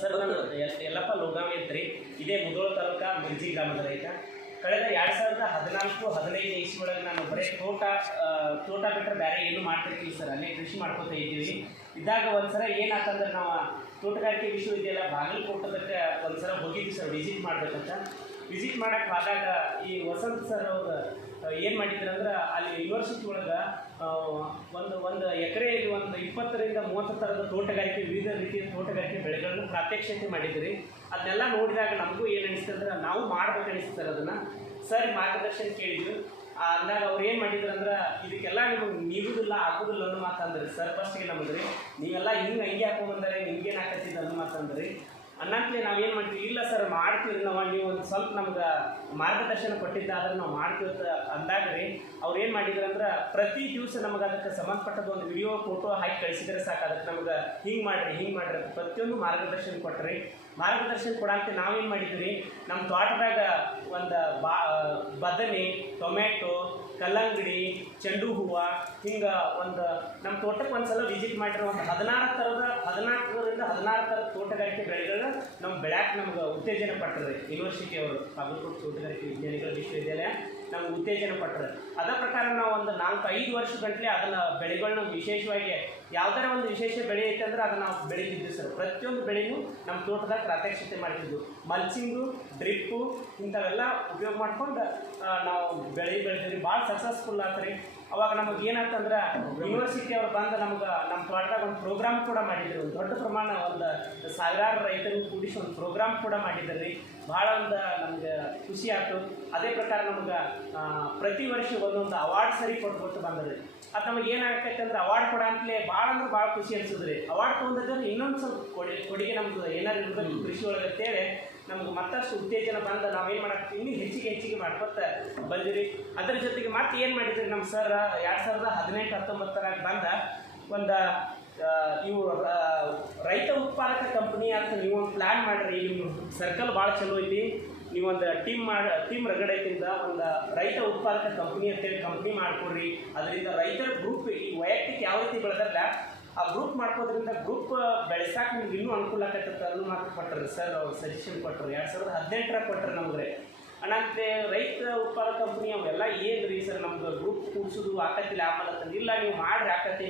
Sir, ನಾನು ಎಲ್ಲಪ್ಪ ಲೋಗಾಮಿ ಅಂತ ರೀ ಇದೇ ಮುದೋಳ ತಾಲೂಕ ಮಿರ್ಜಿ ಗ್ರಾಮದ ರೈತ ಕಳೆದ ಎರಡು ಸಾವಿರದ ಹದಿನಾಲ್ಕು ಹದಿನೈದು ಇಸ್ವಿಯೊಳಗೆ ನಾನು ಬರೀ ತೋಟ ತೋಟ ಬಿಟ್ಟರೆ ಬೇರೆ ಏನು ಮಾಡ್ತಿರ್ತೀವಿ ಸರ್. ಅಲ್ಲಿ ಕೃಷಿ ಮಾಡ್ಕೊತಾ ಇದ್ದೀವಿ. ಇದ್ದಾಗ ಒಂದ್ಸಲ ಏನಾಗ್ತಂದ್ರೆ ನಾವು ತೋಟಗಾರಿಕೆ ವಿಶ್ವವಿದ್ಯಾಲಯ ಬಾಗಲಕೋಟದಕ್ಕೆ ಒಂದ್ಸಲ ಹೋಗಿದ್ವಿ ಸರ್ ವಿಸಿಟ್ ಮಾಡಬೇಕಂತ. ವಿಸಿಟ್ ಮಾಡಕ್ಕೆ ಆದಾಗ ಈ ವಸಂತ್ ಸರ್ ಅವ್ರು ಏನು ಮಾಡಿದ್ರು ಅಂದ್ರೆ ಅಲ್ಲಿ ಯೂನಿವರ್ಸಿಟಿ ಒಳಗೆ ಒಂದು ಒಂದು ಒಂದು ಇಪ್ಪತ್ತರಿಂದ ಮೂವತ್ತು ಥರದ ತೋಟಗಾರಿಕೆ, ವಿವಿಧ ರೀತಿಯ ತೋಟಗಾರಿಕೆ ಬೆಳೆಗಳನ್ನು ಪ್ರಾತ್ಯಕ್ಷತೆ ಮಾಡಿದ್ರಿ. ಅದನ್ನೆಲ್ಲ ನೋಡಿದಾಗ ನಮಗೂ ಏನು ಅನಿಸ್ತು ಅಂದ್ರೆ ನಾವು ಮಾಡ್ಬೇಕು ಸರ್ ಅದನ್ನು. ಸರ್ ಮಾರ್ಗದರ್ಶನ ಕೇಳಿದ್ರು. ಅಂದಾಗ ಅವ್ರು ಏನು ಮಾಡಿದ್ರು ಅಂದ್ರೆ ಇದಕ್ಕೆಲ್ಲ ನಿಮಗೆ ನೀಗುದಿಲ್ಲ ಆಗೋದಿಲ್ಲ ಅನ್ನೋ ಮಾತಂದ್ರಿ ಸರ್ ಫಸ್ಟ್ಗೆ ನಮಗ್ರಿ ನೀವೆಲ್ಲ ಹಿಂಗೆ ಹಂಗೆ ಹಾಕೊಂಡ್ಬಂದರೆ ನಿಮ್ಗೇನು ಹಾಕತ್ತಿದ್ದು ಅನ್ನೋ ಮಾತಂದ್ರಿ ಅನ್ನಂತಲೇ ನಾವೇನು ಮಾಡ್ತೀವಿ? ಇಲ್ಲ ಸರ್, ಮಾಡ್ತೀವಿ ನಾವು. ನೀವು ಒಂದು ಸ್ವಲ್ಪ ನಮ್ಗೆ ಮಾರ್ಗದರ್ಶನ ಕೊಟ್ಟಿದ್ದಾದ್ರೆ ನಾವು ಮಾಡ್ತೀವಿ ಅಂತ ಅಂದಾಗ ರೀ, ಅವ್ರು ಏನು ಮಾಡಿದ್ರು ಅಂದ್ರೆ ಪ್ರತಿ ದಿವಸ ನಮಗೆ ಅದಕ್ಕೆ ಸಂಬಂಧಪಟ್ಟದ ಒಂದು ವಿಡಿಯೋ ಫೋಟೋ ಹಾಕಿ ಕಳಿಸಿದ್ರೆ ಸಾಕು. ಅದಕ್ಕೆ ನಮ್ಗೆ ಹಿಂಗೆ ಮಾಡಿರಿ ಹಿಂಗೆ ಮಾಡಿರಿ ಪ್ರತಿಯೊಂದು ಮಾರ್ಗದರ್ಶನ ಕೊಟ್ರಿ. ಮಾರ್ಗದರ್ಶನ ಕೊಡಂತೆ ನಾವೇನು ಮಾಡಿದ್ವಿ ನಮ್ಮ ತೋಟದಾಗ ಒಂದು ಬಾ, ಬದನೆ ಟೊಮೆಟೊ ಕಲ್ಲಂಗಡಿ, ಚೆಂಡು ಹೂವು, ಹಿಂಗೆ ಒಂದು ನಮ್ಮ ತೋಟಕ್ಕೆ ಒಂದು ಸಲ ವಿಸಿಟ್ ಮಾಡಿರೋ ಒಂದು ಹದಿನಾರು ಥರದ ಹದಿನಾಲ್ಕರಿಂದ ಹದಿನಾರು ಥರದ ತೋಟಗಾರಿಕೆ ನಮ್ಮ ಬೆಳ್ಯಾಕೆ ನಮ್ಗೆ ಉತ್ತೇಜನ ಪಟ್ಟರು ಯೂನಿವರ್ಸಿಟಿ ಅವರು ಬಾಗಲಕೋಟೆ ತೋಟಗಾರಿಕೆ ವಿಜ್ಞಾನಿಗಳ ವಿಶ್ವವಿದ್ಯಾಲಯ. ನಮ್ಗೆ ಉತ್ತೇಜನ ಪಟ್ಟರು ಅದರ ಪ್ರಕಾರ ನಾವು ಒಂದು ನಾಲ್ಕು ಐದು ವರ್ಷ ಗಂಟಲೆ ಅದನ್ನು ಬೆಳೆಗಳನ್ನ ವಿಶೇಷವಾಗಿ ಯಾವ್ದಾರ ಒಂದು ವಿಶೇಷ ಬೆಳೆ ಐತೆ ಅಂದ್ರೆ ಅದನ್ನ ನಾವು ಬೆಳೀತಿದ್ವಿ ಸರ್. ಪ್ರತಿಯೊಂದು ಬೆಳೆನೂ ನಮ್ಮ ತೋಟದಾಗ ಪ್ರಾತ್ಯಕ್ಷತೆ ಮಾಡ್ತಿದ್ವು. ಮಲ್ಸಿಂಗು ಡ್ರಿಪ್ಪು ಇಂಥವೆಲ್ಲ ಉಪಯೋಗ ಮಾಡ್ಕೊಂಡು ನಾವು ಬೆಳೆ ಬೆಳೆದಿದ್ವಿ. ಭಾಳ ಸಕ್ಸಸ್ಫುಲ್ ಆಗ್ತಾರೆ ಅವಾಗ ನಮಗೆ ಏನಾಗ್ತಂದ್ರೆ ಯೂನಿವರ್ಸಿಟಿ ಅವ್ರು ಬಂದು ನಮ್ಗೆ ನಮ್ಮ ತೋಟದಾಗ ಒಂದು ಪ್ರೋಗ್ರಾಮ್ ಕೂಡ ಮಾಡಿದ್ರು. ಒಂದು ದೊಡ್ಡ ಪ್ರಮಾಣ ಒಂದು ಸಾವಿರಾರು ರೈತರು ಕೂಡಿಸಿ ಒಂದು ಪ್ರೋಗ್ರಾಮ್ ಕೂಡ ಮಾಡಿದ್ರು. ರೀ ಭಾಳ ಒಂದು ನಮ್ಗೆ ಖುಷಿ ಆಯ್ತು ಅದೇ ಪ್ರಕಾರ ನಮ್ಗೆ ಪ್ರತಿ ವರ್ಷ ಒಂದೊಂದು ಅವಾರ್ಡ್ ಸರಿ ಕೊಟ್ಕೊಟ್ಟು ಬಂದದ್ರಿ ಅದು ನಮಗೆ ಏನಾಗ್ತೈತೆ ಅಂದ್ರೆ ಅವಾರ್ಡ್ ಕೊಡ ಅಂತಲೇ ಭಾಳ ಅಂದ್ರೆ ಭಾಳ ಖುಷಿ ಅನ್ಸಿದ್ರಿ ಅವಾರ್ಡ್ ತೊಗೊಂಡಿದ್ರೆ ಇನ್ನೊಂದು ಸ್ವಲ್ಪ ಕೊಡಿ ಕೊಡುಗೆ ನಮ್ದು ಏನಾದ್ರು ಇರ್ಬೇಕು ಕೃಷಿ ಒಳಗೆ ಅಂತೇಳಿ ನಮ್ಗೆ ಮತ್ತಷ್ಟು ಉತ್ತೇಜನ ಬಂದು ನಾವೇನು ಮಾಡಕ್ಕೆ ಇನ್ನೂ ಹೆಚ್ಚಿಗೆ ಹೆಚ್ಚಿಗೆ ಮಾಡ್ಕೊತ ಬಂದಿರಿ ಅದ್ರ ಜೊತೆಗೆ ಮತ್ತೆ ಏನು ಮಾಡಿದ್ರಿ ನಮ್ಮ ಸರ್ ಎರಡು ಸಾವಿರದ ಹದಿನೆಂಟು ಹತ್ತೊಂಬತ್ತರಾಗ ಬಂದ ಒಂದು ಇವು ರೈತ ಉತ್ಪಾದಕ ಕಂಪ್ನಿ ಅಂತ ನೀವು ಒಂದು ಪ್ಲ್ಯಾನ್ ಮಾಡಿರಿ ನಿಮ್ಮ ಸರ್ಕಲ್ ಭಾಳ ಚಲೋ ಐತಿ. ನೀವೊಂದು ಟೀಮ್ ಮಾಡಿ ಟೀಮ್ ರಗಡೆಯಿಂದ ಒಂದು ರೈತ ಉತ್ಪಾದಕ ಕಂಪ್ನಿ ಅಂತೇಳಿ ಕಂಪ್ನಿ ಮಾಡ್ಕೊಡ್ರಿ. ಅದರಿಂದ ರೈತರ ಗ್ರೂಪ್ ಈ ವೈಯಕ್ತಿಕ ಯಾವ ರೀತಿ ಬೆಳೆದಲ್ಲ ಆ ಗ್ರೂಪ್ ಮಾಡ್ಕೋದ್ರಿಂದ ಗ್ರೂಪ್ ಬೆಳೆಸಾಕ ನಿಮ್ಗೆ ಇನ್ನೂ ಅನುಕೂಲ ಆಗತ್ತೆ ಅದನ್ನು ಮಾತ್ರ ಕೊಟ್ಟರು ಸರ್, ಅವ್ರು ಸಜೆಷನ್ ಕೊಟ್ಟರು. ಎರಡು ಸಾವಿರದ ಹದಿನೆಂಟರಾಗ ಕೊಟ್ಟರು ನಮಗೆ. ಅಣ್ಣಂತೆ ರೈತ ಉತ್ಪಾದಕ ಕಂಪ್ನಿ ಅವೆಲ್ಲ ಏನು ರೀ ಸರ್ ನಮ್ಗೆ ಗ್ರೂಪ್ ಕೂಡಿಸೋದು ಆಕತ್ತಿಲ್ಲ ಆಮೇಲೆ ಇಲ್ಲ, ನೀವು ಮಾಡ್ರಿ, ಆಕತಿ